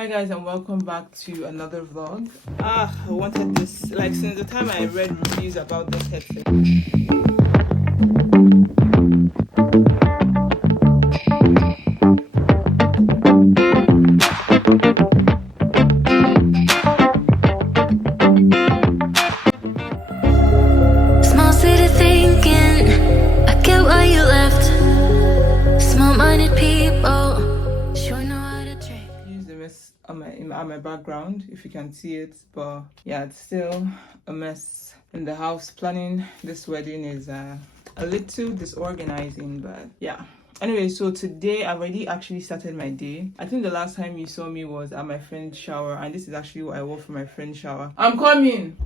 Hi guys, and welcome back to another vlog. I wanted this like since the time I read reviews about this headset. Small city thinking, I get why you left. Small-minded people sure know how to trick. Use the mess on my background if you can see it, but yeah, it's still a mess in the house. Planning this wedding is a little disorganizing, but yeah. Anyway, so today I've already actually started my day. I think the last time you saw me was at my friend's shower, and this is actually what I wore for my friend's shower. I'm coming!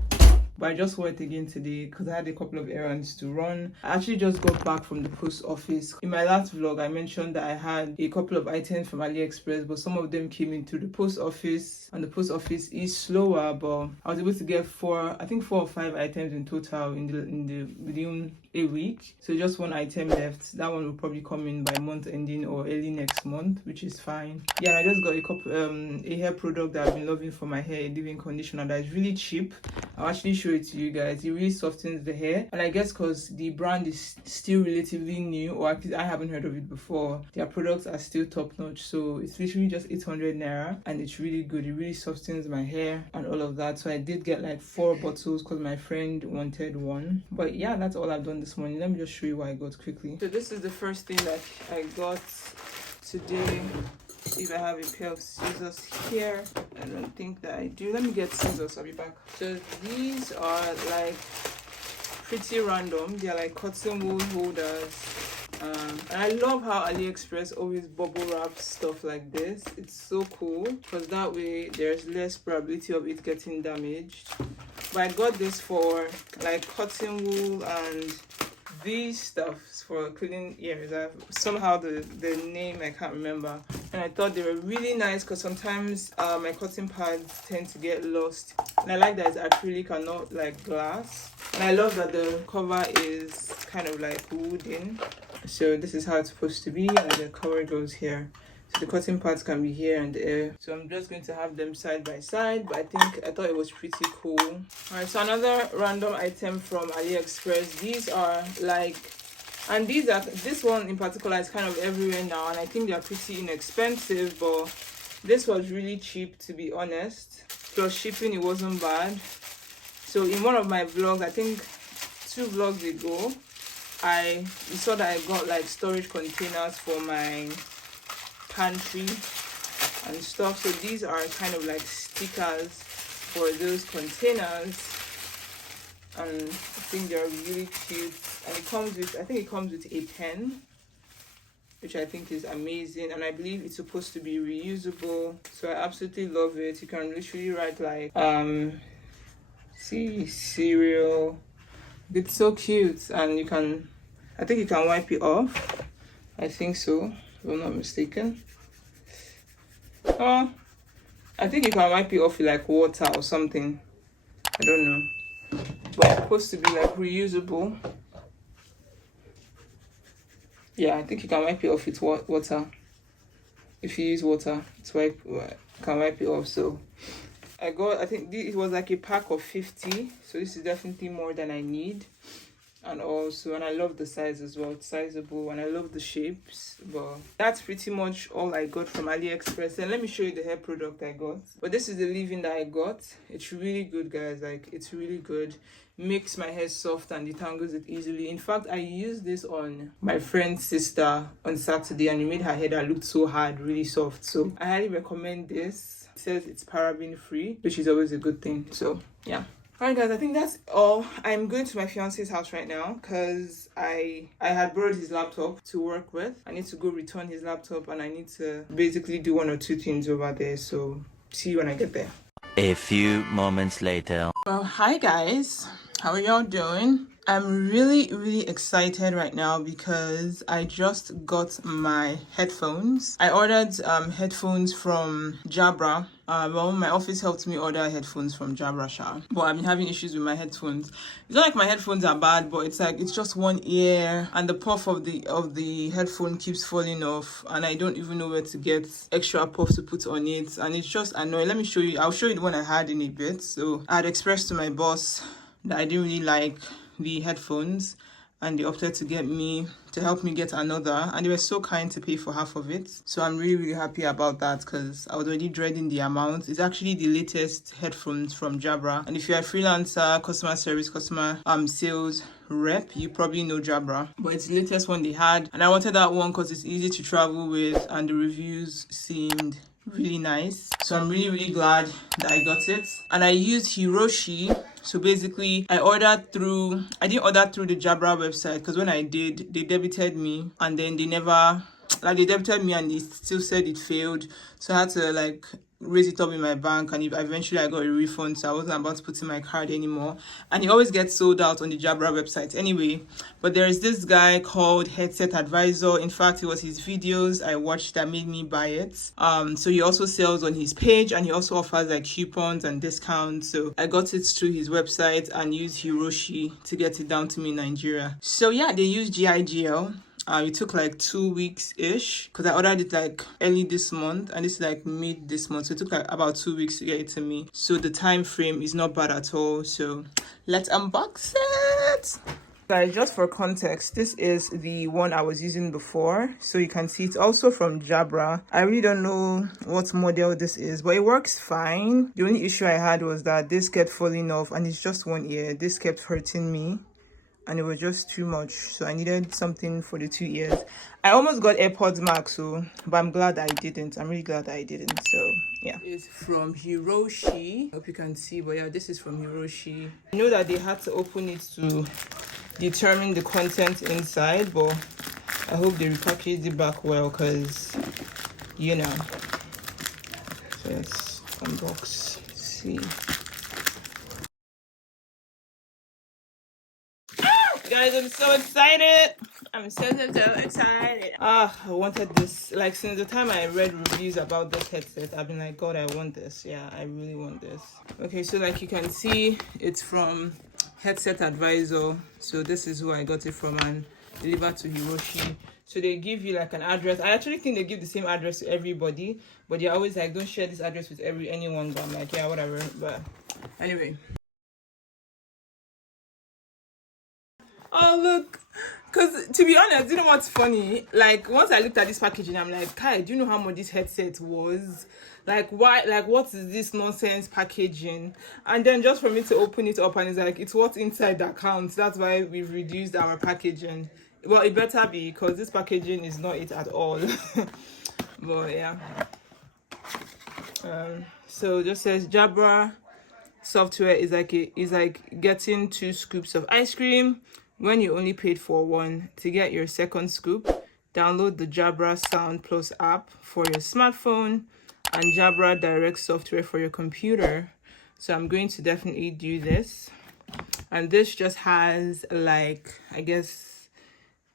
But I just wore it again today because I had a couple of errands to run. I actually just got back from the post office. In my last vlog, I mentioned that I had a couple of items from AliExpress, but some of them came into the post office, and the post office is slower, but I was able to get four or five items in total within a week. So just one item left. That one will probably come in by month ending or early next month, which is fine. Yeah, I just got a hair product that I've been loving for my hair, a leave-in conditioner that is really cheap. I'll actually show it to you guys. It really softens the hair, and I guess because the brand is still relatively new, or at least I haven't heard of it before, their products are still top notch. So it's literally just 800 naira, and it's really good. It really softens my hair and all of that. So I did get like 4 bottles because my friend wanted one. But yeah, that's all I've done this morning. Let me just show you what I got quickly. So this is the first thing that I got today. See if I have a pair of scissors here. I don't think that I do. Let me get scissors. I'll be back. So these are like pretty random. They're like cotton wool holders. And I love how AliExpress always bubble wraps stuff like this. It's so cool because that way there's less probability of it getting damaged. But I got this for like cotton wool and these stuffs for cleaning ears. Somehow the name I can't remember, and I thought they were really nice because sometimes my cotton pads tend to get lost, and I like that it's acrylic and not like glass, and I love that the cover is kind of like wooden. So this is how it's supposed to be, and the cover goes here. So the cotton pads can be here and there. So I'm just going to have them side by side, but I thought it was pretty cool. Alright, so another random item from AliExpress. These are like, and this one in particular is kind of everywhere now, and I think they're pretty inexpensive, but this was really cheap, to be honest. Plus shipping, it wasn't bad. So in one of my vlogs, I think 2 vlogs ago, you saw that I got like storage containers for my pantry and stuff. So these are kind of like stickers for those containers, and I think they're really cute. And I think it comes with a pen, which I think is amazing, and I believe it's supposed to be reusable. So I absolutely love it. You can literally write like cereal. It's so cute, and I think you can wipe it off. I think so, if I'm not mistaken. Oh, I think you can wipe it off with like water or something. I don't know. But it's supposed to be like reusable. Yeah, I think you can wipe it off with water. If you use water, can wipe it off. So I think it was like a pack of 50. So this is definitely more than I need. And I love the size as well. It's sizable, and I love the shapes. But that's pretty much all I got from AliExpress. And let me show you the hair product I got. But this is the leave-in that I got. It's really good, guys. Like, it's really good. Makes my hair soft and detangles it easily. In fact, I used this on my friend's sister on Saturday, and it made her hair that looked so hard, really soft. So I highly recommend this. It says it's paraben free, which is always a good thing. So yeah. Alright guys, I think that's all. I'm going to my fiance's house right now because I had borrowed his laptop to work with. I need to go return his laptop, and I need to basically do 1 or 2 things over there. So see you when I get there. A few moments later. Well, hi guys. How are y'all doing? I'm really excited right now because I just got my headphones. I ordered headphones from Jabra. Well, my office helped me order headphones from Jabra Sha. But I've been having issues with my headphones. It's not like my headphones are bad, but it's like it's just one ear and the puff of the headphone keeps falling off, and I don't even know where to get extra puff to put on it, and it's just annoying. Let me show you. I'll show you the one I had in a bit. So I had expressed to my boss that I didn't really like the headphones, and they opted to help me get another, and they were so kind to pay for half of it. So I'm really happy about that because I was already dreading the amount. It's actually the latest headphones from Jabra, and if you're a freelancer, customer service, customer sales rep, you probably know Jabra, but it's the latest one they had, and I wanted that one because it's easy to travel with and the reviews seemed really nice. So I'm really glad that I got it. And I used Hiroshi. So basically I didn't order through the Jabra website because when I did, they debited me, and then they debited me and it still said it failed. So I had to like raise it up in my bank, and eventually I got a refund, so I wasn't about to put in my card anymore. And it always gets sold out on the Jabra website anyway. But there is this guy called Headset Advisor. In fact, it was his videos I watched that made me buy it. So he also sells on his page, and he also offers like coupons and discounts. So I got it through his website and used Hiroshi to get it down to me in Nigeria. So yeah, they use GIGL. It took like 2 weeks-ish because I ordered it like early this month, and it's like mid this month. So it took like about 2 weeks to get it to me. So the time frame is not bad at all. So let's unbox it. Guys, just for context, this is the one I was using before. So you can see it's also from Jabra. I really don't know what model this is, but it works fine. The only issue I had was that this kept falling off, and it's just one ear. This kept hurting me, and it was just too much, so I needed something for the 2 ears. I almost got AirPods Max, but I'm glad I didn't. I'm really glad I didn't. So yeah, it's from Hiroshi. I hope you can see, but yeah, this is from Hiroshi. I know that they had to open it to determine the content inside, but I hope they repackaged it back well, because you know. So let's unbox. Let's see. Guys, I'm so excited. I'm so excited. I wanted this. Like, since the time I read reviews about this headset, I've been like, God, I want this. Yeah, I really want this. Okay, so like you can see, it's from Headset Advisor. So this is who I got it from, and delivered to Hiroshi. So they give you like an address. I actually think they give the same address to everybody, but they're always like, don't share this address with anyone. But I'm like, yeah, whatever. But anyway. Oh, look. Because, to be honest, you know what's funny? Like, once I looked at this packaging, I'm like, Kai, do you know how much this headset was? Like, why? Like, what is this nonsense packaging? And then just for me to open it up, and it's like, it's what's inside that counts. That's why we've reduced our packaging. Well, it better be, because this packaging is not it at all. But, yeah. So, it just says, Jabra software is like getting 2 scoops of ice cream when you only paid for 1. To get your second scoop, download the Jabra Sound Plus app for your smartphone and Jabra Direct software for your computer. So I'm going to definitely do this. And this just has, like, I guess,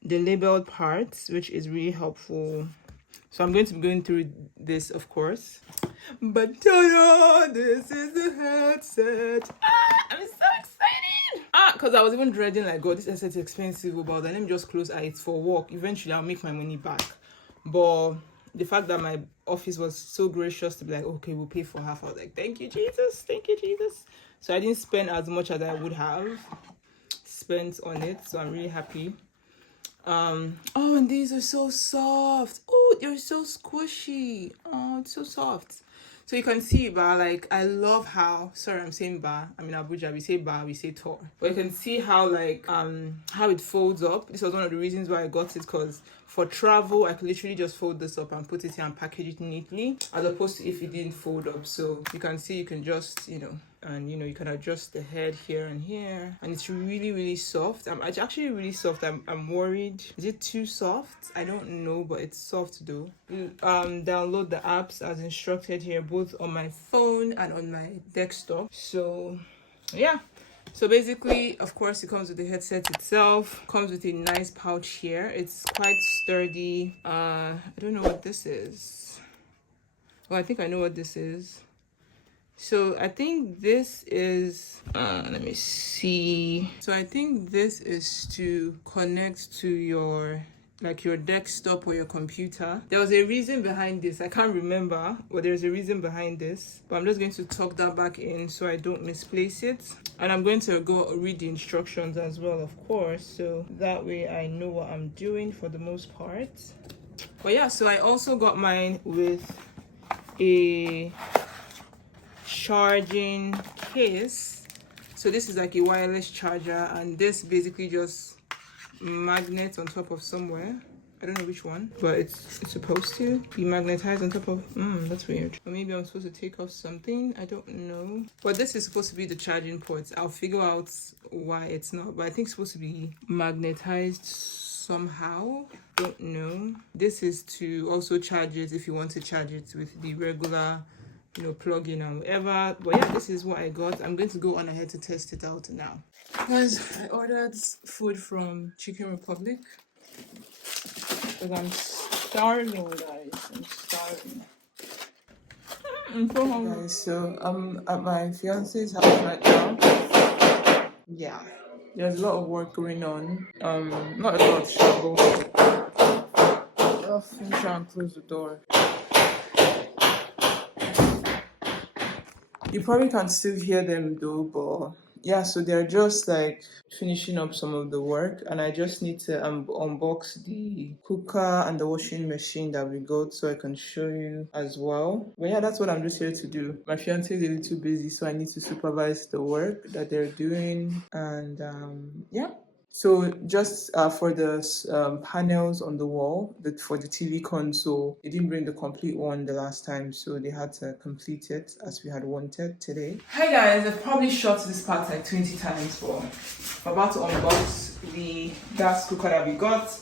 the labeled parts, which is really helpful. So I'm going to be going through this, of course. But this is the headset. I'm so excited. Because I was even dreading, like, God, this headset is expensive, but then let me just close it for work. Eventually, I'll make my money back. But the fact that my office was so gracious to be like, okay, we'll pay for half, I was like, thank you, Jesus. Thank you, Jesus. So I didn't spend as much as I would have spent on it. So I'm really happy. Oh, and these are so soft. Oh, they're so squishy. Oh, it's so soft. So you can see, like, I love how, sorry, I'm saying I'm in Abuja, we say we say tor. But you can see how, like, how it folds up. This was one of the reasons why I got it, because for travel, I could literally just fold this up and put it here and package it neatly, as opposed to if it didn't fold up. So you can see, you can just, and you can adjust the head here and here, and it's really soft. It's actually really soft. I'm worried, is it too soft? I don't know, but it's soft though. Download the apps as instructed here, both on my phone and on my desktop. So yeah, So basically, of course, it comes with the headset itself. Comes with a nice pouch here. It's quite sturdy. I don't know what this is. Well, I think I know what this is. So I think this is, let me see. So I think this is to connect to your, like your desktop or your computer. There was a reason behind this. I can't remember, but there's a reason behind this. But I'm just going to tuck that back in so I don't misplace it. And I'm going to go read the instructions as well, of course. So that way I know what I'm doing for the most part. But yeah, so I also got mine with a charging case. So this is like a wireless charger, and this basically just magnets on top of somewhere. I don't know which one, but it's supposed to be magnetized on top of, that's weird. Or maybe I'm supposed to take off something, I don't know. But this is supposed to be the charging port. I'll figure out why it's not, but I think it's supposed to be magnetized somehow. Don't know. This is to also charge it if you want to charge it with the regular, you know, plug in and whatever. But yeah, this is what I got. I'm going to go on ahead to test it out now. Guys, I ordered food from Chicken Republic because I'm starving, guys. I'm starving. I'm so hungry. Guys, so I'm at my fiance's house right now. Yeah, there's a lot of work going on. Not a lot of struggle. I'll finish and close the door. You probably can still hear them though, but yeah, so they're just like finishing up some of the work, and I just need to unbox the cooker and the washing machine that we got so I can show you as well. But yeah, that's what I'm just here to do. My fiance is a little busy, so I need to supervise the work that they're doing, and yeah. So just for the panels on the wall, for the TV console, they didn't bring the complete one the last time, so they had to complete it as we had wanted today. Hi guys, I've probably shot this part like 20 times, but I'm about to unbox the gas cooker that we got.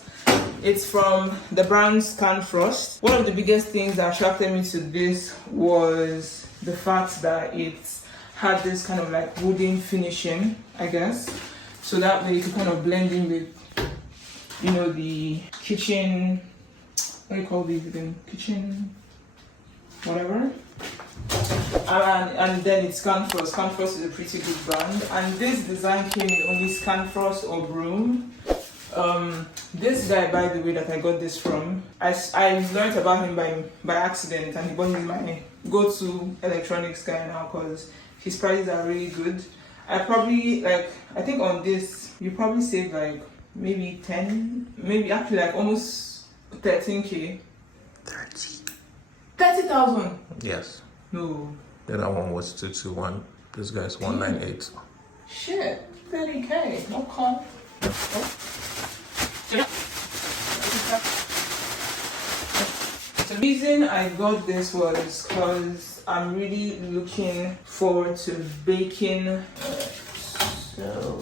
It's from the brand Scanfrost. One of the biggest things that attracted me to this was the fact that it had this kind of like wooden finishing, I guess. So that way you can kind of blend in with, you know, the kitchen, what do you call these again? Kitchen, whatever. And then it's Scanfrost. Scanfrost is a pretty good brand. And this design came in only Scanfrost or Broom. This guy, by the way, that I got this from, I learned about him by accident, and he bought me my go-to electronics guy now because his prices are really good. I probably, like, I think on this, you probably save like maybe 10, maybe actually like almost 13K. 30,000? Yes. No. The other one was 221. This guy's 198. Shit, 30K. Okay. The reason I got this was because I'm really looking forward to baking. So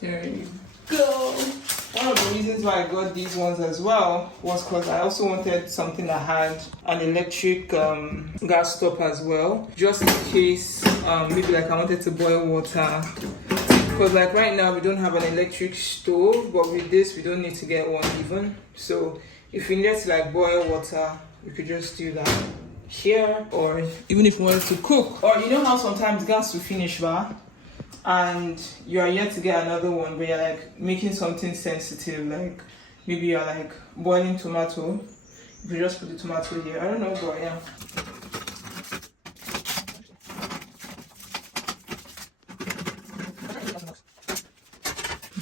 there you go. One of the reasons why I got these ones as well was because I also wanted something that had an electric gas stove as well, just in case maybe like I wanted to boil water. Because like right now we don't have an electric stove, but with this we don't need to get one even. So if you need to like boil water, you could just do that here, or even if you wanted to cook. Or you know how sometimes gas will finish, bar, and you are yet to get another one, but you're like making something sensitive, like maybe you're like boiling tomato. You just put the tomato here. I don't know, but yeah.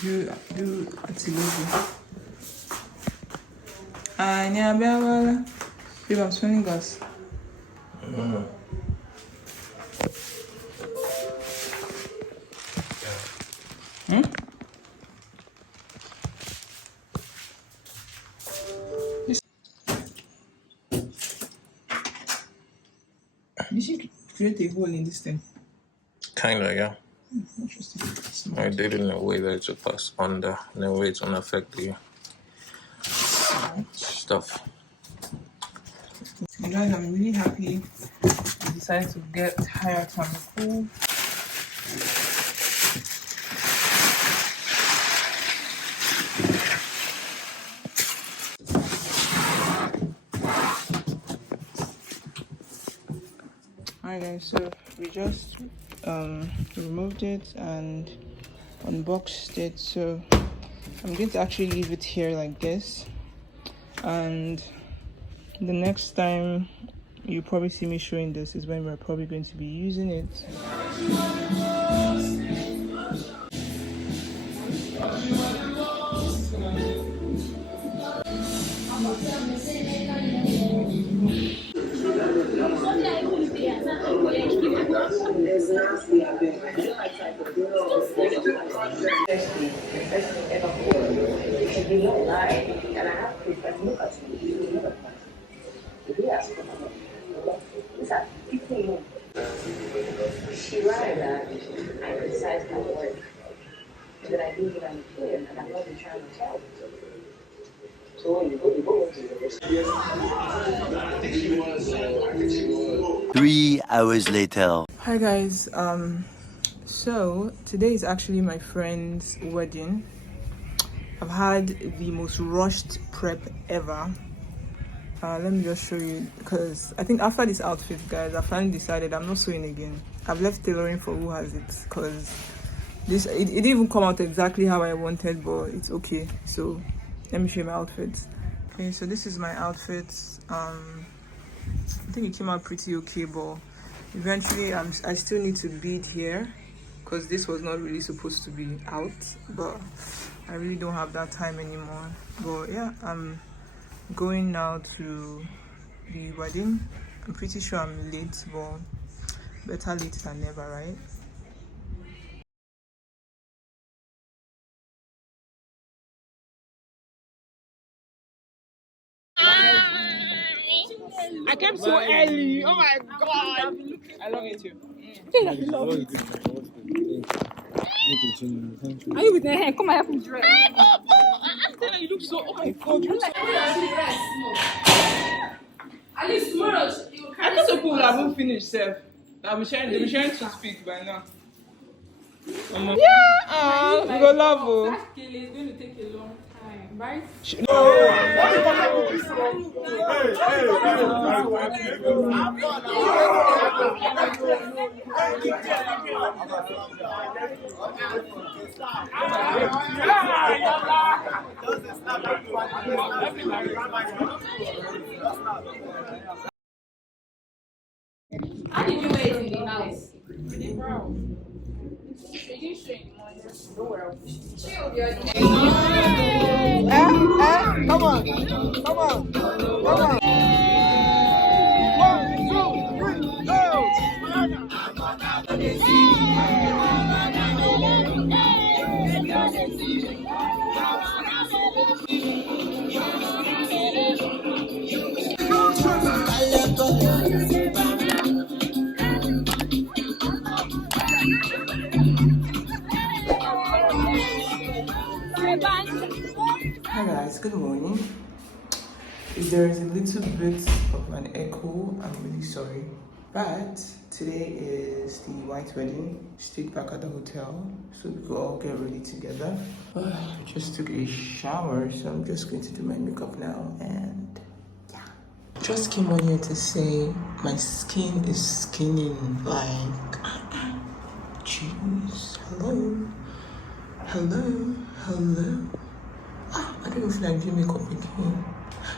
Do itsekiri. Anya bella. Babe, I'm smelling gas. You should create a hole in this thing. Kinda, yeah. Interesting. I did it in a way that it should pass under, in a way it won't affect the stuff. guys, I'm really happy we decided to get higher tamaku. Alright guys, so we just removed it and unboxed it, so I'm going to actually leave it here like this, and the next time you probably see me showing this is when we're probably going to be using it. She lied that I criticized my work, that I do what I'm clear, and I wasn't trying to tell you. So when you go to 3 hours later. Hi guys, so today is actually my friend's wedding. I've had the most rushed prep ever. Let me just show you, because I think after this outfit, guys, I finally decided I'm not sewing again. I've left tailoring for who has it, because it didn't even come out exactly how I wanted, but it's okay. So let me show you my outfits. Okay, so this is my outfit. I think it came out pretty okay, but eventually I still need to bead here, because this was not really supposed to be out, but I really don't have that time anymore. But yeah, I'm going now to the wedding. I'm pretty sure I'm late, but better late than never, right? I came so early. Oh my god. I love you too. I love you. Are you with the hair? Come and help me dress. I'm telling you, look so. Oh my god. You look so. At least tomorrow. I thought the people would have finished, Seth. They'll be sharing toothpick by now. Yeah, we go love you. That scale is going to take a long time, right? How did you wait in the house? Come on. 1, 2, 3, go! Hi guys, good morning. If there is a little bit of an echo, I'm really sorry. But today is the white wedding. Stayed back at the hotel, so we could all get ready together. I just took a shower, so I'm just going to do my makeup now, and yeah. Just came on here to say my skin is skinning like, jeez, hello. I don't even feel like doing makeup again.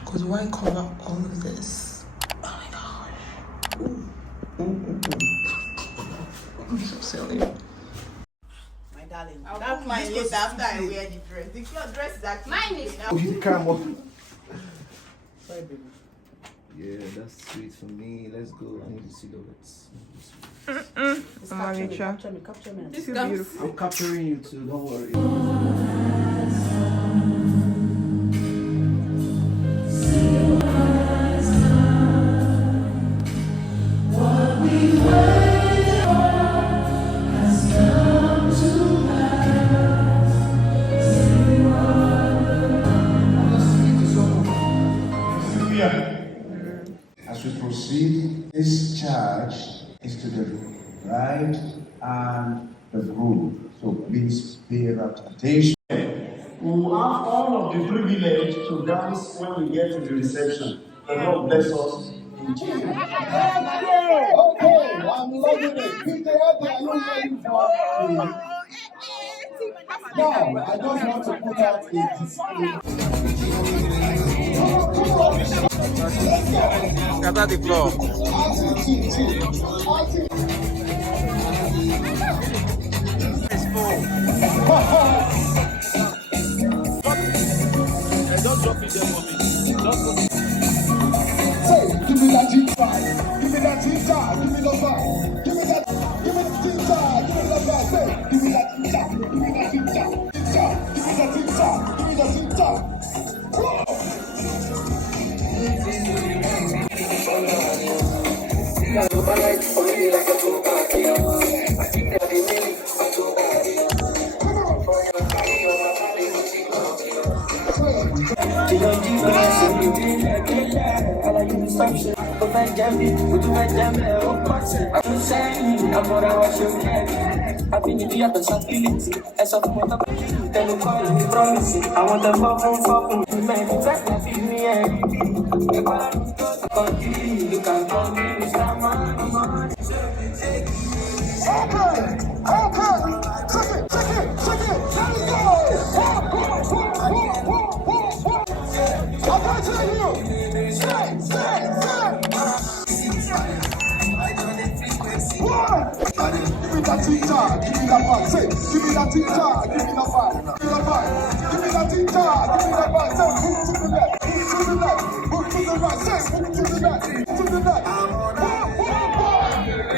Because why cover all of this? Oh my gosh. Ooh. I'm so silly. My darling, that's my later after I wear the dress. The dress is actually mine is now. Come on. Sorry, baby. Yeah, that's sweet for me. Let's go. I need to see the lips. Capture me. This is beautiful. I'm capturing you too. Don't worry. As we night and the groove. So please pay that attention. We will have all of the privilege to dance when we get to the reception. The Lord bless us in Jesus. Okay, I'm loving it. PJ, are you ready for me? Now, I just want to put out a display. Scatter the floor. It's full. Don't drop it there for me. Say, give me that G5. Give me that G5. Give me the vibe. Give me that. Give me the G5. Give me the vibe. Say, give me that G5. Give me that G5. Give me that G5. Give me that G5. Whoa!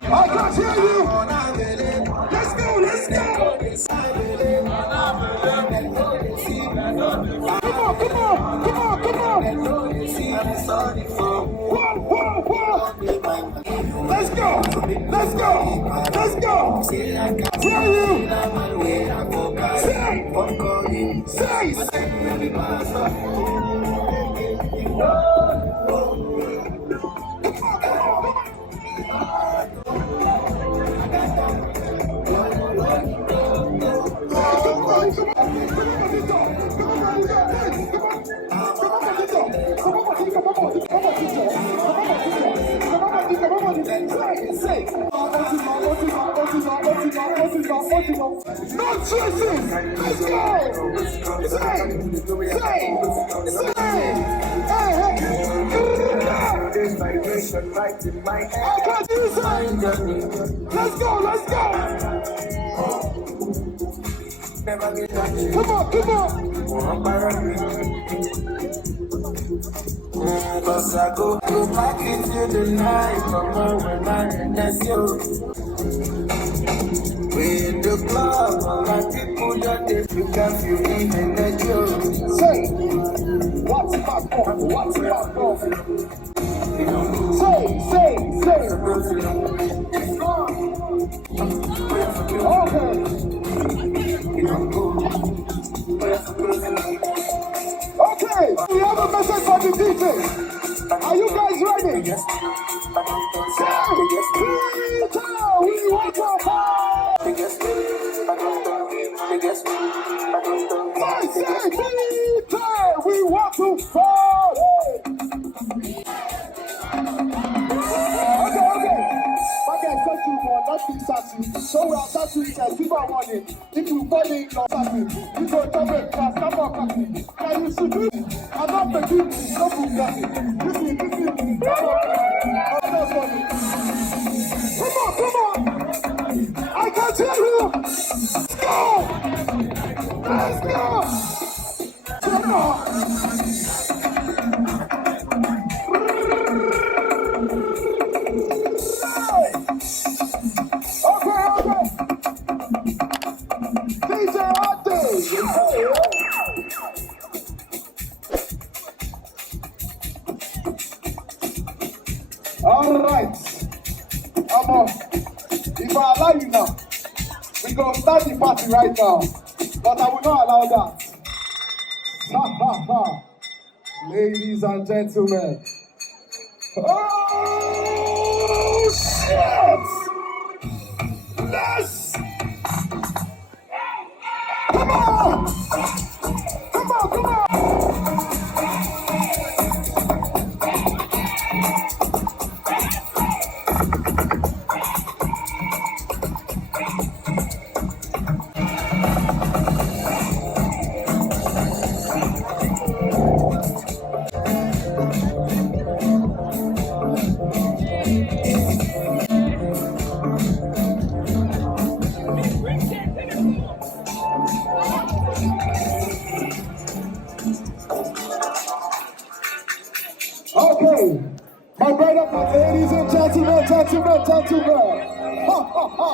I can't hear you. Let's go, let's go. Come on, come on, come on, come on. Whoa, whoa, whoa. Let's go, let's go, let's go. Hear you. Say, no choices. Let's go. Let's go, let's go. Come on, come on. Cause I go back into the night, come on, when I you. We in the club, all my people that they look at you in the say, what's back on? What's back on? Say. Okay, we have a message for the DJ. Are you guys ready? Yes. Say, Peter, we want your power. Say, Peter, we want to fall. So we are starting to keep on running. If you fall in your family, you go to the class, come on, family. Can you see this? I'm not begging you, no Bugatti. Come on. I can tell you. Let's go. Come on. All right. If I allow you now, we go start the party right now. But I will not allow that. Ha ha ha. Ladies and gentlemen. Oh shit! on! Come on, come on! Okay, my brother, ladies and gentlemen, gentlemen. Ha ha ha!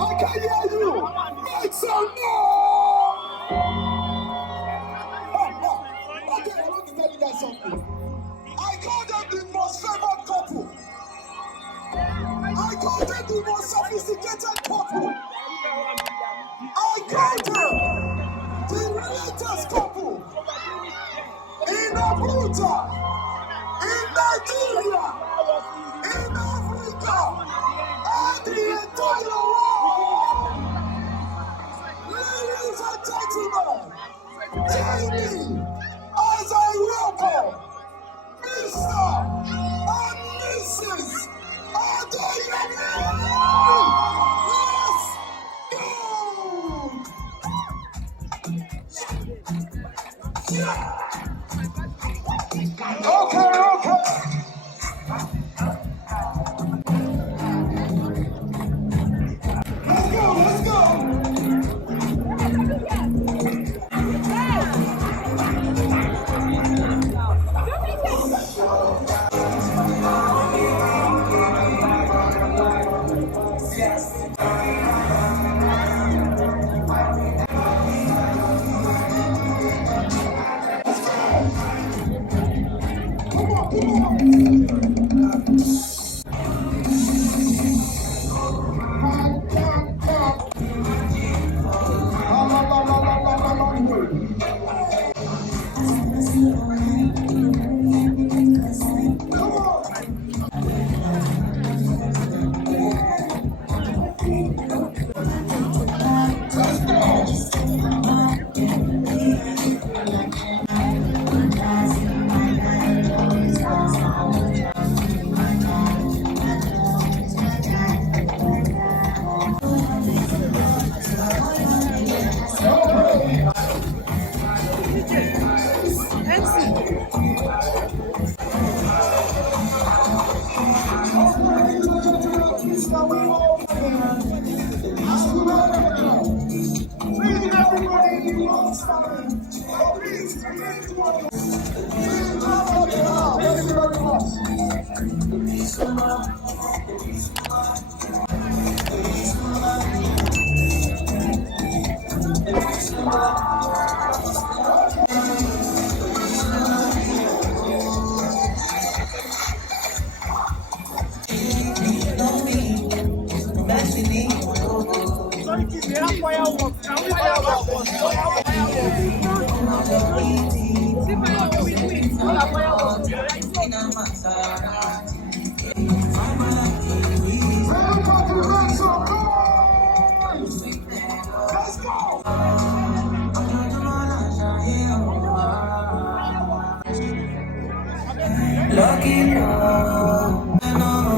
I can hear you. Make some noise. Ha ha! Okay, I want to tell you guys something. I call them the most favored couple. I call them the most sophisticated couple. I call them the latest couple in Abuja, in Nigeria, in Africa, and the entire world. Ladies and gentlemen, JD, as I welcome Mr. and Mrs. Adeyemi. Let's go! Okay. Let's go! Come on.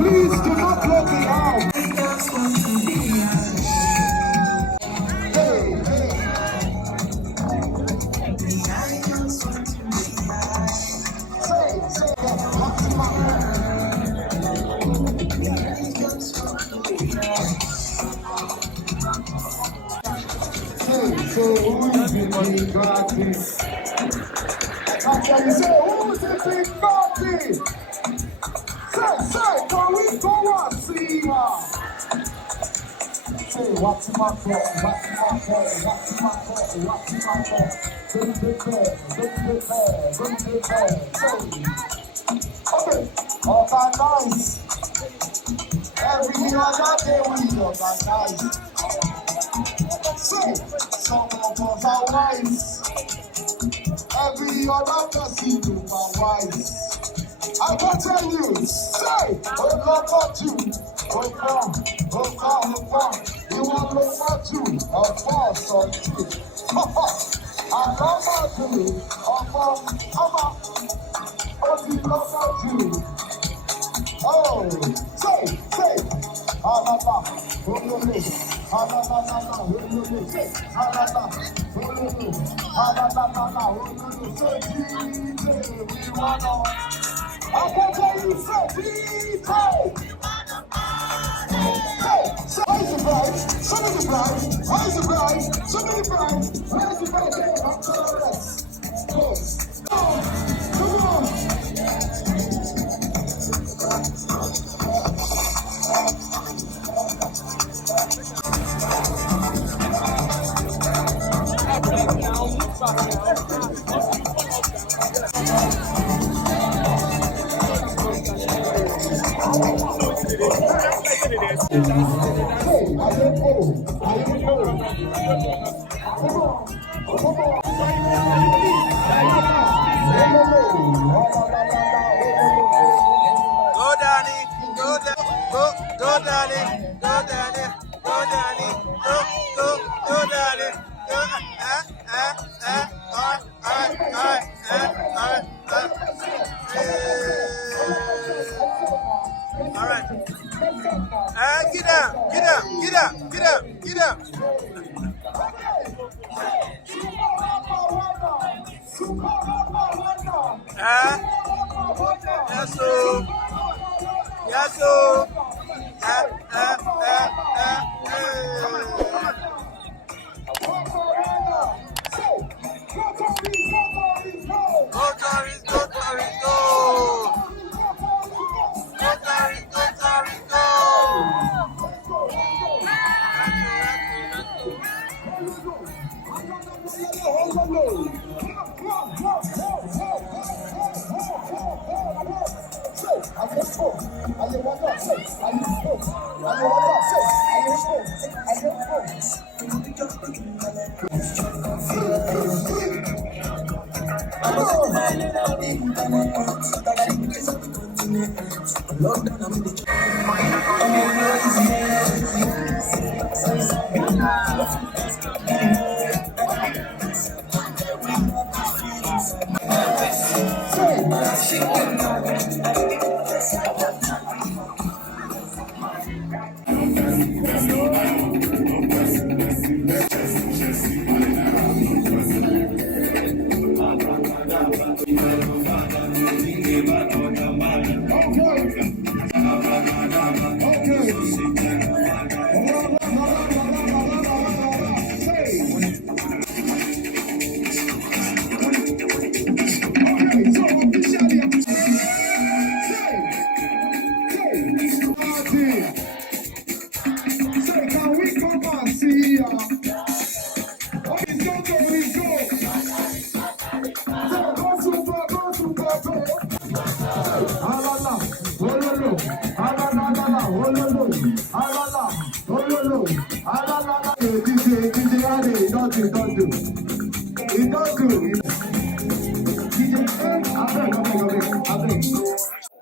Please do not block me out. So who's the money got this? After you say who's the big party? Say, can we go and see her? Say, what's my fault? Bring it back. Okay, organize. Every other day we organize. Say, some of us are wise. Every other person is wise. I can tell you, say, oh Lord God, you, oh come, you want to look at you, of course, on you. I love you, of course, you love you. Oh, say, halala, hololo, halala, hololo, say, halala, hololo, halala, hololo, say, DJ, we wanna. I can tell you, say, DJ. Hey, so where's the prize? Show me the prize. Where's the prize? Show me the prize. Where's the prize? I'm come on.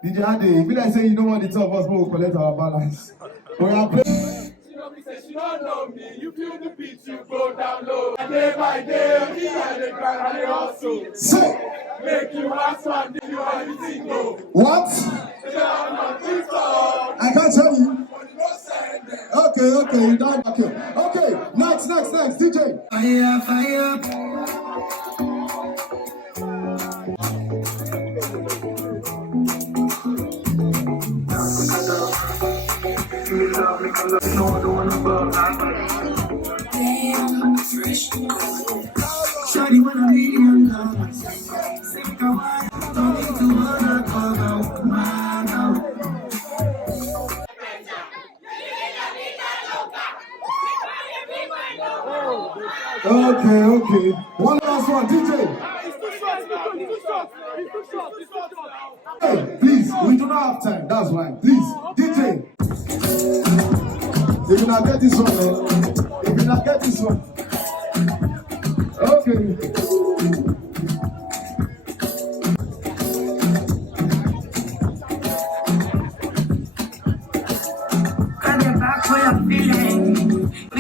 DJ Ade, if you like say you don't want the two of us, we will collect our balance. We are playing. She don't know me, you feel the beat, you go down low. Day by day, me and the grind and the hustle. Say, make you ask one, give you everything go. What? I can't tell you. Okay, you don't. Okay, next, DJ. Fire. Shawty when I meet you now, think I don't need to wanna go now. Okay. One last one, DJ. Hey, please, we do not have time. That's why. Please, DJ. If you not get this one, Okay. Got your back for your feeling.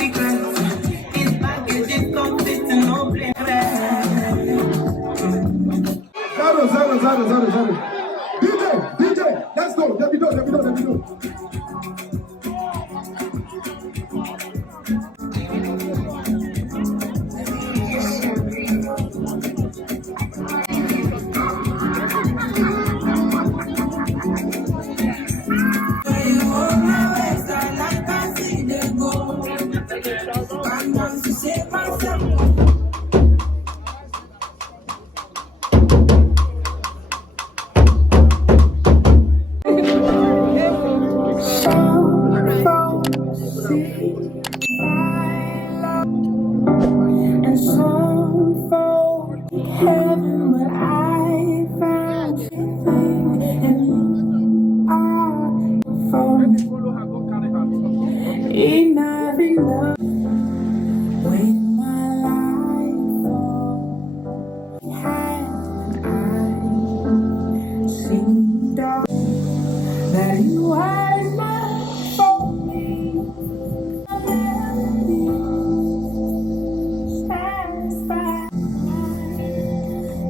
heaven, but I found everything and I found enough when my life all had I seen dark that you had enough for me. I'll never be satisfied.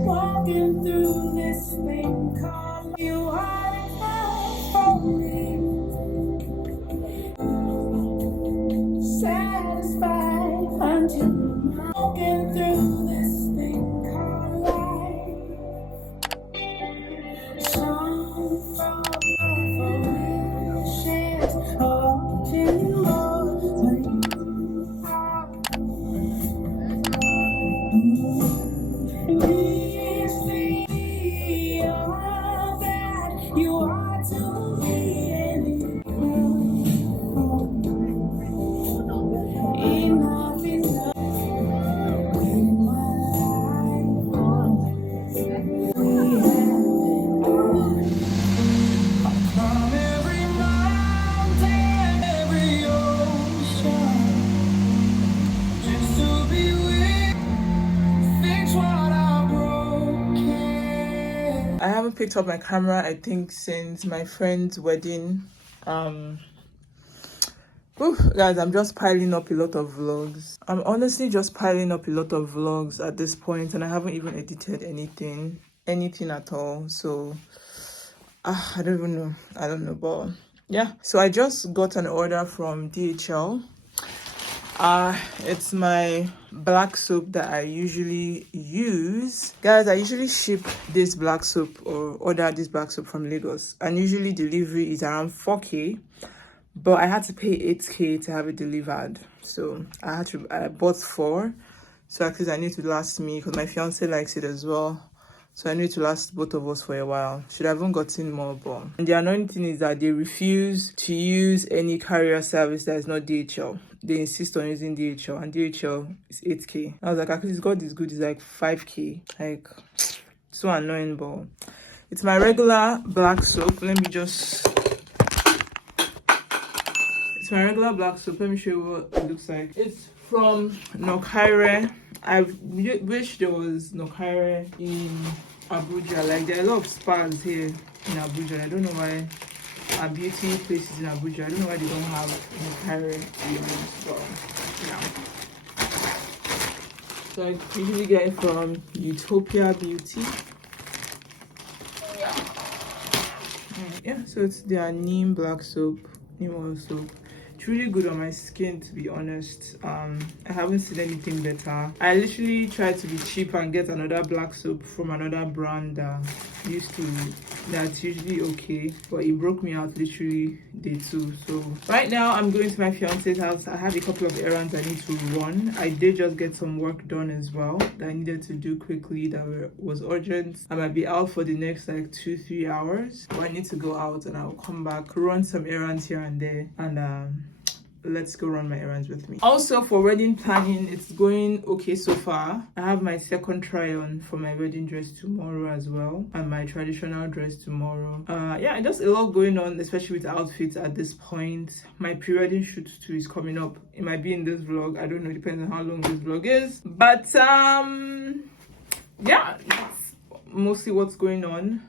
Walking through this thing called you are enough for me. Satisfied until I'm walking through this thing called life. Some fall for wishes, oh, till you more when you are. Please be all that you are to me and enough in my life. We have it all. From every mountain, every ocean, just to be with, fix what I broken. I haven't picked up my camera, I think, since my friend's wedding. Guys, I'm just piling up a lot of vlogs. I'm honestly just piling up a lot of vlogs at this point, and I haven't even edited anything at all. So I don't even know. I don't know, but yeah. So I just got an order from DHL. It's my black soap that I usually use. Guys, I usually ship this black soap or order this black soap from Lagos, and usually delivery is around 4K, but I had to pay 8K to have it delivered. So I bought 4, so at least I need to last me, because my fiance likes it as well. So I need to last both of us for a while. Should have even gotten more, but and the annoying thing is that they refuse to use any carrier service that is not DHL. They insist on using DHL, and DHL is 8K. I was like, at least God is good, it's like 5K. Like, so annoying, but it's my regular black soap. Let me just... It's my regular black soap. Let me show you what it looks like. It's from Nokaire. I wish there was Nokaire in Abuja. Like, there are a lot of spas here in Abuja. I don't know why our beauty places in Abuja, I don't know why they don't have Nokaire elements, but yeah. So I usually get it from Utopia Beauty. Yeah, so it's their neem black soap, neem oil soap. It's really good on my skin, to be honest. I haven't seen anything better. I literally tried to be cheap and get another black soap from another brand that's usually okay, but it broke me out literally day 2. So right now I'm going to my fiance's house. I have a couple of errands I need to run. I did just get some work done as well that I needed to do quickly, that was urgent. I might be out for the next like 2-3 hours, but I need to go out and I'll come back, run some errands here and there, and let's go run my errands with me. Also, for wedding planning, it's going okay so far. I have my second try on for my wedding dress tomorrow as well, and my traditional dress tomorrow. Yeah, just a lot going on, especially with outfits at this point. My pre-wedding shoot too is coming up. It might be in this vlog, I don't know, depends on how long this vlog is, but yeah, that's mostly what's going on.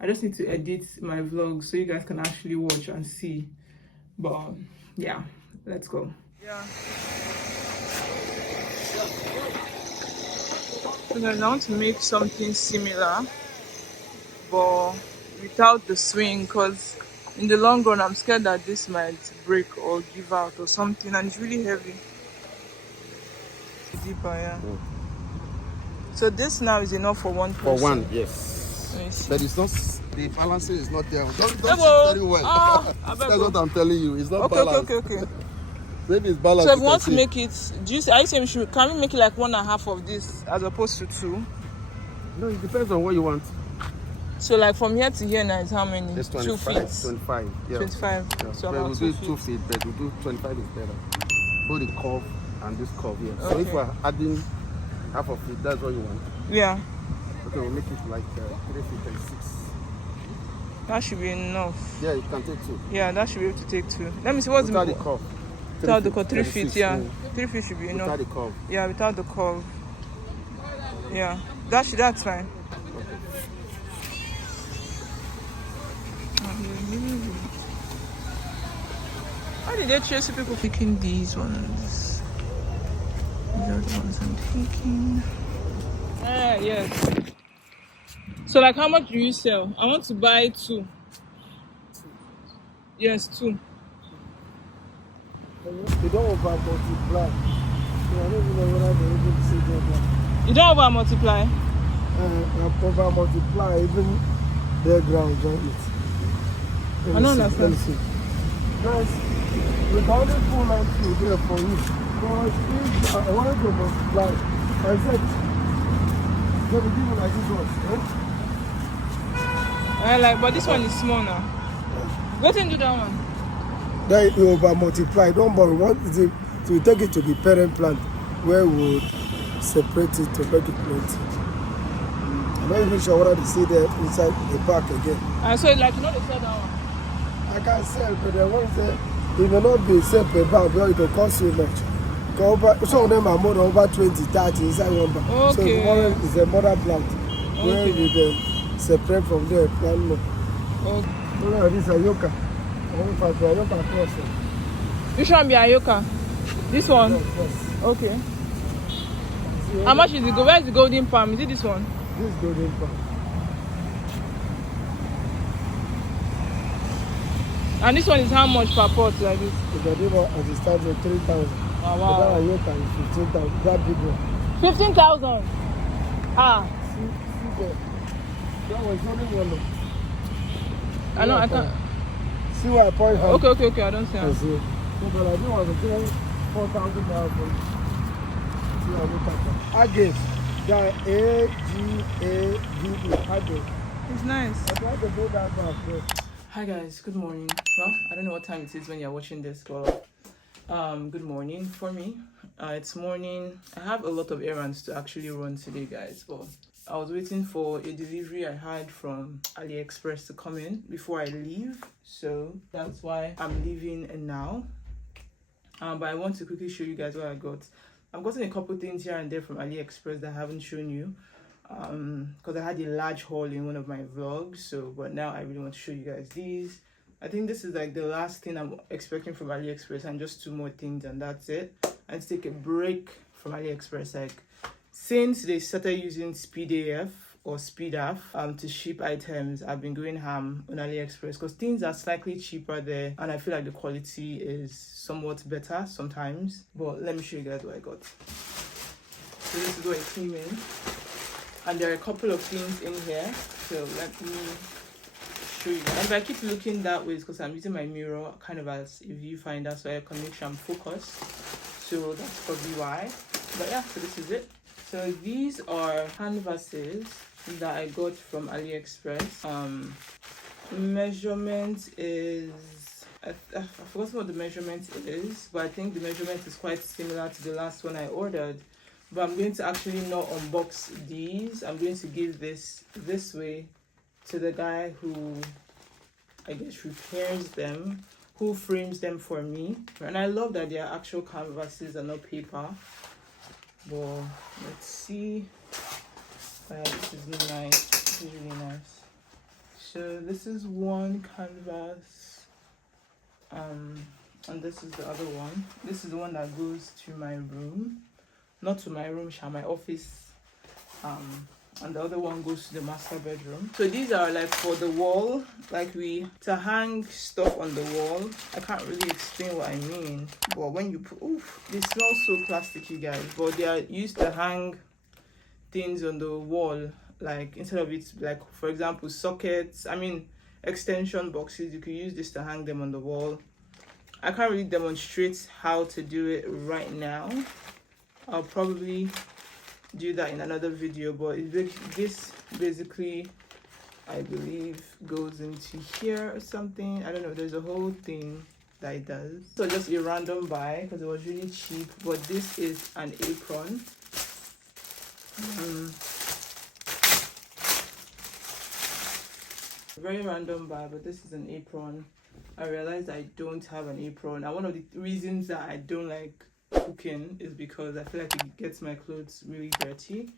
I just need to edit my vlog so you guys can actually watch and see, but yeah, let's go. Yeah. So guys, I want to make something similar, but without the swing, because in the long run, I'm scared that this might break or give out or something, and it's really heavy. Deeper, yeah. So this now is enough for one person. For one, yes. But it's not, the balancing is not there. Don't sit very well. That's what I'm telling you. It's not balanced. Okay. Maybe it's balanced. So if you want to make it, are you saying can we make it like 1.5 of this as opposed to 2? No, it depends on what you want. So like from here to here now is how many? It's 2 feet. 25. Yeah. 25. Yeah. So we'll about do 2 feet. 2 feet, but we'll do 25 is better. Both the curve and this curve here. Okay. So if we're adding Half of it, that's what you want. Yeah, Okay, we'll make it like 3 feet and 6. that should be enough. Yeah, you can take 2. Yeah, that should be able to take 2. Let me see what's Without the curve. without the curve. 3 feet, 36, yeah. 3 feet should be enough. Without the curve. Yeah, without the curve. Yeah, that's fine. How did they chase people picking these ones? These are the ones I'm taking. Ah, yes. So, like, how much do you sell? I want to buy 2. Yes, 2. You don't over multiply. I don't even know whether they're able to say that. You don't over multiply? Over multiply, even their ground, join it. I don't understand. Guys, we can only pull 90 there for you. Because if I wanted to multiply, I said, they will give you like this one. But this one is small now. Go and do that one. Then you over multiply. Don't worry. We take it to the parent plant where we separate it to make it plenty. I'm not even sure whether they see there inside the park again. So like you know they sell that one. I can sell, but the one say it may not be sell per bag because it will cost so much. Some of them are more than over 20, 30 inside one bag. Okay. So the one is a mother plant where we then separate from there plant more. Okay. No, this is a yoka. Which one be Ayoka? This one? Yes. Okay. How much is the gold? Where is the golden palm? Is it this one? This golden palm. And this one is how much per pot like this? The big one as it starts with 3,000. Wow. That Ayoka is 15,000. That big one. 15,000. Ah. See there. That was only one. I know. I can't. See where I point her? Okay. I don't see. I see. So, but I do want to pay 4,000 naira for you. See how we talk. Again, that A-G-A-V-E. Again. It's nice. I try to do that back there. Hi guys, good morning. Well, I don't know what time it is when you're watching this, but good morning for me. It's morning. I have a lot of errands to actually run today, guys, but I was waiting for a delivery I had from AliExpress to come in before I leave, so that's why I'm leaving now. But I want to quickly show you guys what I got. I've gotten a couple things here and there from AliExpress that I haven't shown you, because I had a large haul in one of my vlogs. So but now I really want to show you guys these. I think this is like the last thing I'm expecting from AliExpress, and just 2 more things and that's it. I need to take a break from AliExpress. Like since they started using SpeedAF or SpeedAF to ship items, I've been going ham on AliExpress because things are slightly cheaper there, and I feel like the quality is somewhat better sometimes. But let me show you guys what I got. So this is what it came in, and there are a couple of things in here, so let me show you. And if I keep looking that way, it's because I'm using my mirror kind of as a viewfinder, so I can make sure I'm focused. So that's probably why. But yeah, so this is it. So these are canvases that I got from AliExpress. Measurement is, I forgot what the measurement is, but I think the measurement is quite similar to the last one I ordered. But I'm going to actually not unbox these. I'm going to give this way to the guy who, I guess, repairs them, who frames them for me. And I love that they are actual canvases and not paper. Well, let's see. This is nice. This is really nice. So this is one canvas, and this is the other one. This is the one that goes to my room, not to my room, my office. And the other one goes to the master bedroom. So these are like for the wall, like to hang stuff on the wall. I can't really explain what I mean, but when you put, they smell so plasticky, guys, but they are used to hang things on the wall, like instead of it, like for example sockets, extension boxes. You could use this to hang them on the wall. I can't really demonstrate how to do it right now. I'll probably do that in another video, but this basically, I believe, goes into here or something. I don't know, there's a whole thing that it does. So just a random buy because it was really cheap, but this is an apron. Very random buy, but this is an apron. I realized I don't have an apron, and one of the reasons that I don't like cooking is because I feel like it gets my clothes really dirty.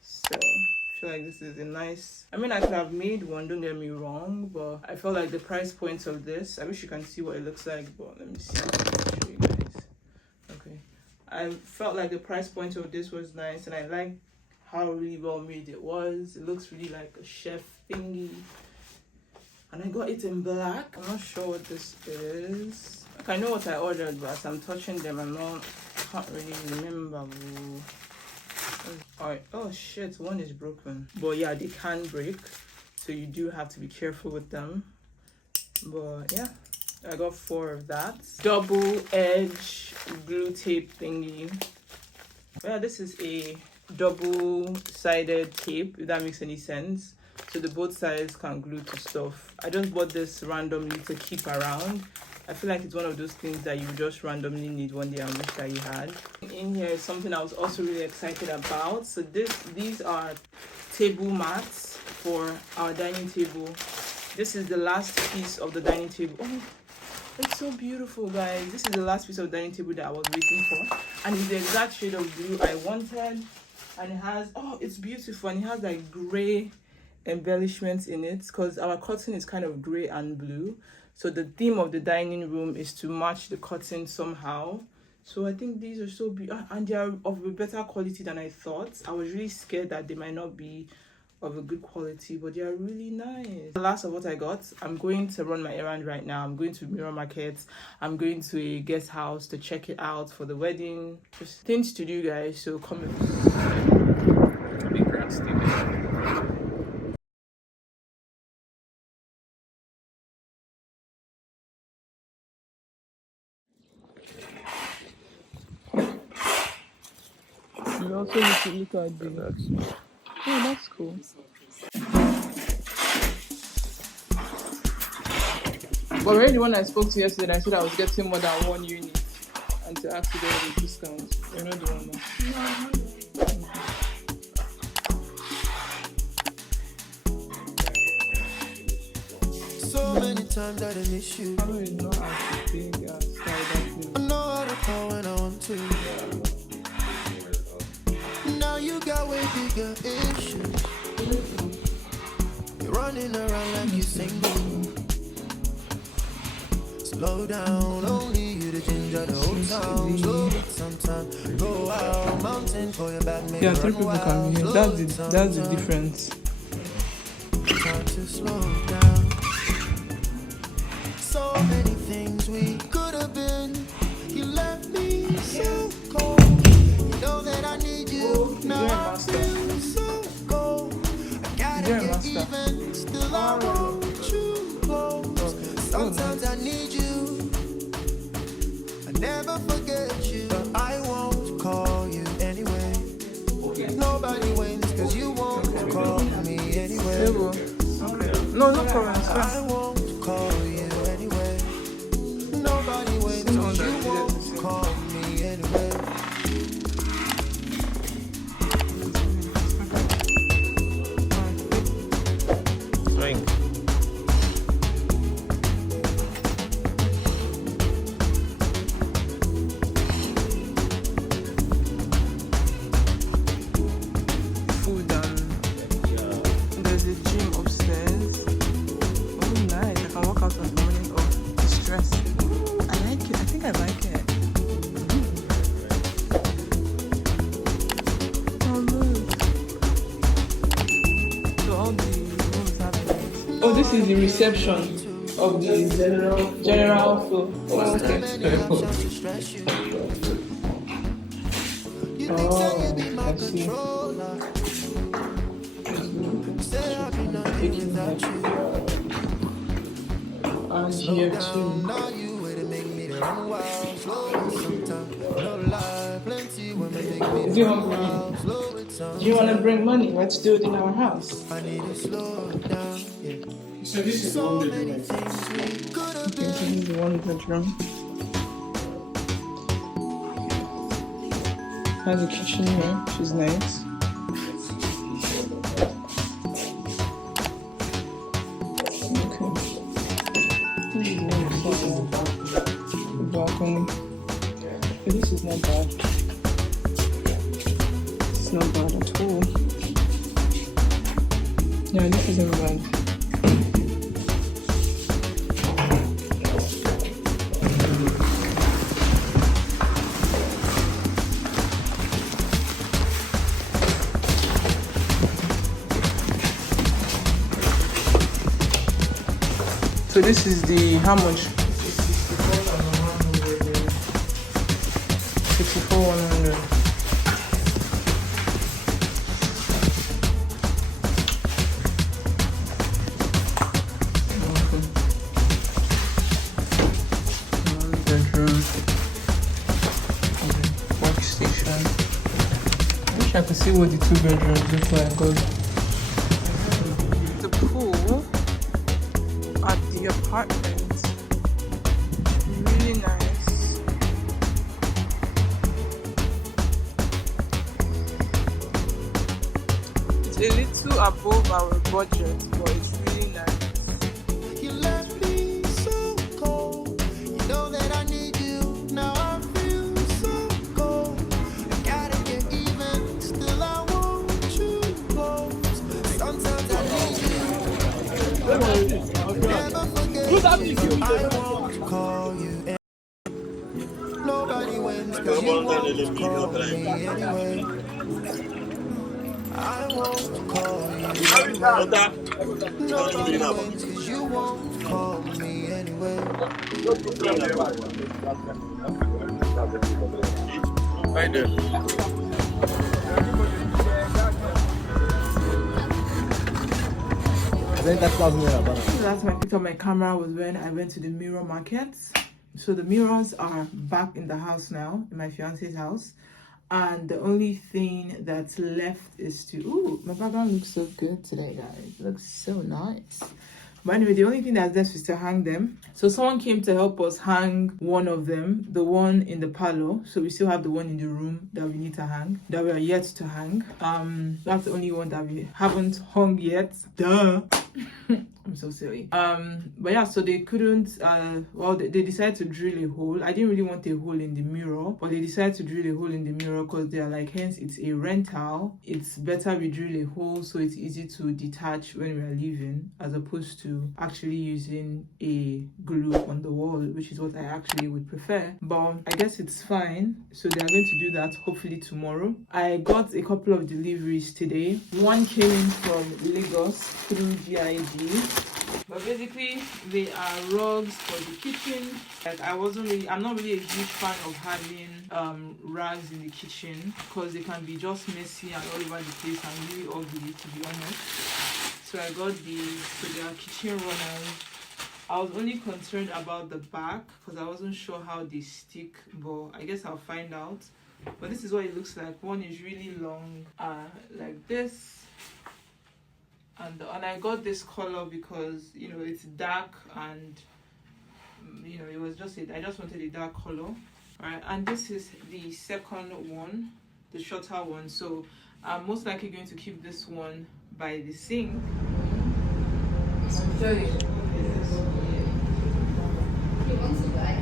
So I feel like this is a nice, I mean, I could have made one, don't get me wrong, but I felt like the price points of this, I wish you can see what it looks like, but let me see. I'll show you guys. Okay, I felt like the price point of this was nice, and I like how really well made it was. It looks really like a chef thingy, and I got it in black. I'm not sure what this is. Like, I know what I ordered, but as I'm touching them, can't really remember. Alright, oh shit, one is broken. But yeah, they can break, so you do have to be careful with them. But yeah, I got 4 of that. Double edge glue tape thingy. Yeah, this is a double-sided tape, if that makes any sense. So the both sides can glue to stuff. I just bought this randomly to keep around. I feel like it's one of those things that you just randomly need one day and wish that you had. In here is something I was also really excited about. So these are table mats for our dining table. This is the last piece of the dining table. Oh, it's so beautiful, guys. This is the last piece of the dining table that I was waiting for, and it's the exact shade of blue I wanted. And it has, oh, it's beautiful, and it has like gray embellishments in it because our curtain is kind of gray and blue. So the theme of the dining room is to match the curtain somehow. So I think these are so beautiful, and they are of a better quality than I thought. I was really scared that they might not be of a good quality, but they are really nice. The last of what I got, I'm going to run my errand right now. I'm going to Mirror Market. I'm going to a guest house to check it out for the wedding. Just things to do, guys, so come in. Big grand statement. You also need to look at the... Oh, that's cool. But already the one I spoke to yesterday, I said I was getting more than 1 unit and to ask you get a discount. You're not the one now. So many times that I miss you. I know it's not as big as Sky. I know how to call when I want to. Now you got way bigger issues. You're running around like you single. Slow down, only you to change the whole town. Slow it sometime. Go out, mountain for your back. Yeah, 3 people can be here. That's the difference. Time to slow down. So many things we could have been. You left me so cold. You know that I need you. Now I feel so cold. I gotta get even. Still I want you close. Sometimes I need you. I never forget you. But I won't call you anyway. Nobody wins because you won't call me anyway. No problem. I won't call you anyway. Nobody wins because you won't call me anyway. Swing. Food and there's a gym upstairs. Oh, nice. I can walk out in the morning of stress. I like it. I think I like it. Oh, look. So all the rooms have lights. Oh, this is the reception of the general floor. Oh, okay. Oh, I see. And here too. Do you want money? Do you want to bring money? Let's do it in our house. So this is the one bedroom. Okay, this is the 1 bedroom. Has a kitchen here, which is nice. not bad. It's not bad at all. Yeah, this isn't bad. So this is the, how much? 64,100. Bedroom. Workstation. I wish I could see what the 2 bedrooms look like. God. The pool at the apartment, really nice. It's a little above our budget, but it's really nice. You left me so cold. You know that I need you. Now I feel so cold. I gotta get even. Still I want you close. Sometimes I need you. Never forget you. I want to call you. Nobody wins 'cause you won't call me anyway. I won't call you. Nobody wins 'cause you won't call me anyway. Right there. Last time I picked up my camera was when I went to the mirror market. So the mirrors are back in the house now, in my fiance's house. And the only thing that's left is to, ooh, my background looks so good today, guys. It looks so nice. But anyway, the only thing that's left is to hang them. So someone came to help us hang one of them, the one in the parlor. So we still have the one in the room that we need to hang, that we are yet to hang. That's the only one that we haven't hung yet. Duh. I'm so silly. But yeah, so they couldn't, well, they decided to drill a hole. I didn't really want a hole in the mirror, but they decided to drill a hole in the mirror because they are like, hence it's a rental. It's better we drill a hole so it's easy to detach when we are leaving, as opposed to actually using a glue on the wall, which is what I actually would prefer. But I guess it's fine. So they are going to do that hopefully tomorrow. I got a couple of deliveries today. One came in from Lagos through GIG. But basically they are rugs for the kitchen. Like I'm not really a huge fan of having rags in the kitchen because they can be just messy and all over the place and really ugly, to be honest. So I got these. So they are kitchen runners. I was only concerned about the back because I wasn't sure how they stick, but I guess I'll find out. But this is what it looks like. One is really long, like this. And I got this color because, you know, it's dark and, you know, it was just I just wanted a dark color. All right, and this is the second one, the shorter one. So I'm most likely going to keep this one by the sink. I'll show you. You want to buy?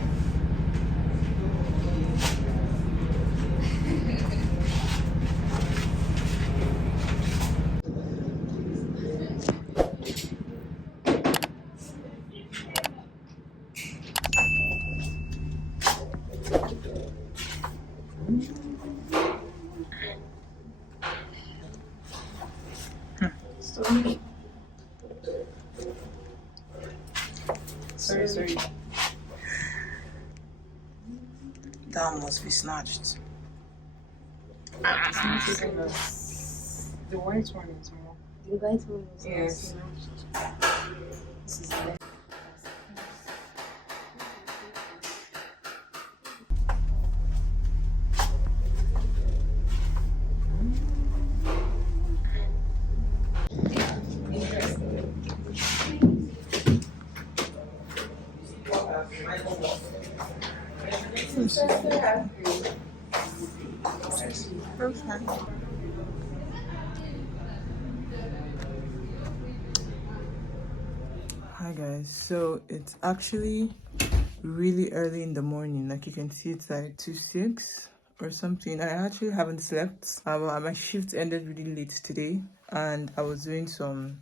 Sorry. That must be snatched. It's not even the white one is more. The white one is yes. This is the Hi guys, so it's actually really early in the morning. Like you can see, it's like 2:06. or something. I actually haven't slept. My shift ended really late today, and I was doing some.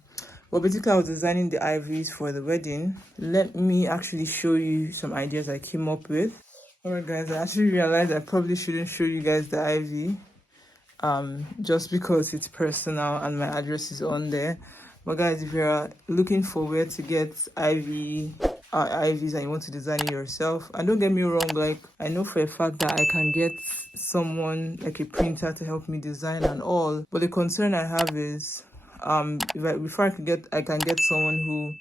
Well, basically, I was designing the ivories for the wedding. Let me actually show you some ideas I came up with. Alright, guys, I actually realized I probably shouldn't show you guys the ivy, just because it's personal and my address is on there. But guys, if you're looking for where to get ivies and you want to design it yourself, and don't get me wrong, like I know for a fact that I can get someone like a printer to help me design and all, but the concern I have is before I can get someone who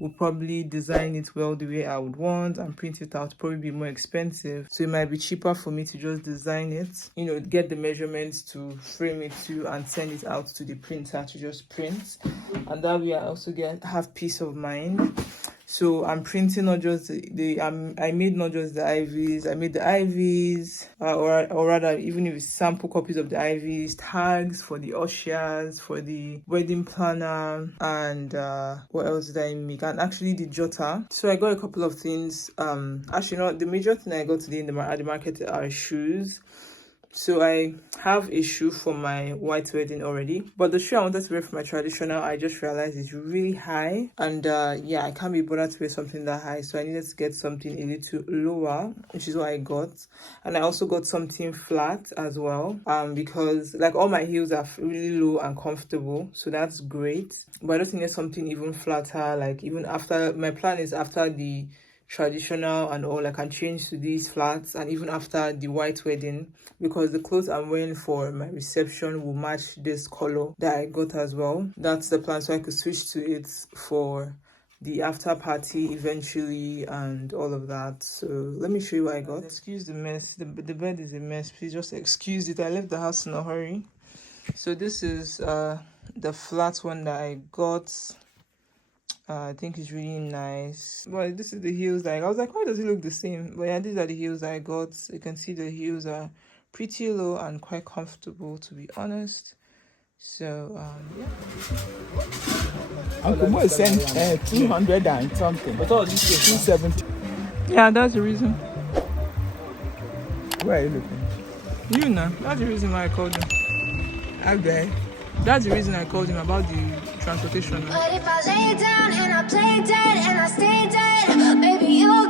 will probably design it well the way I would want and print it out, probably be more expensive. So it might be cheaper for me to just design it, you know, get the measurements to frame it to and send it out to the printer to just print. And that way I also have peace of mind. So I'm printing not just I made not just the ivies, I made the ivies, or rather, even if it's sample copies of the ivies, tags for the ushers, for the wedding planner, and what else did I make? And actually the jotter. So I got a couple of things. Actually, not the major thing I got today at the market are shoes. So I have a shoe for my white wedding already, but the shoe I wanted to wear for my traditional, I just realized it's really high, and yeah, I can't be bothered to wear something that high, so I needed to get something a little lower, which is what I got. And I also got something flat as well, because like all my heels are really low and comfortable, so that's great. But I just needed something even flatter, like even after, my plan is after the traditional and all, I can change to these flats, and even after the white wedding, because the clothes I'm wearing for my reception will match this color that I got as well. That's the plan, so I could switch to it for the after party eventually and all of that. So let me show you what I got. Excuse the mess, the bed is a mess, please just excuse it. I left the house in a hurry. So this is the flat one that I got. I think it's really nice. But this is the heels that I was like, why does it look the same? But yeah, these are the heels I got. You can see the heels are pretty low and quite comfortable, to be honest. So yeah. Uncle Mo sent 200 and something. But all this is 270. Yeah, that's the reason. Where are you looking? You know, that's the reason why I called him. Okay. That's the reason I called him about the transportation. But if I lay down and I play dead and I stay dead, baby, you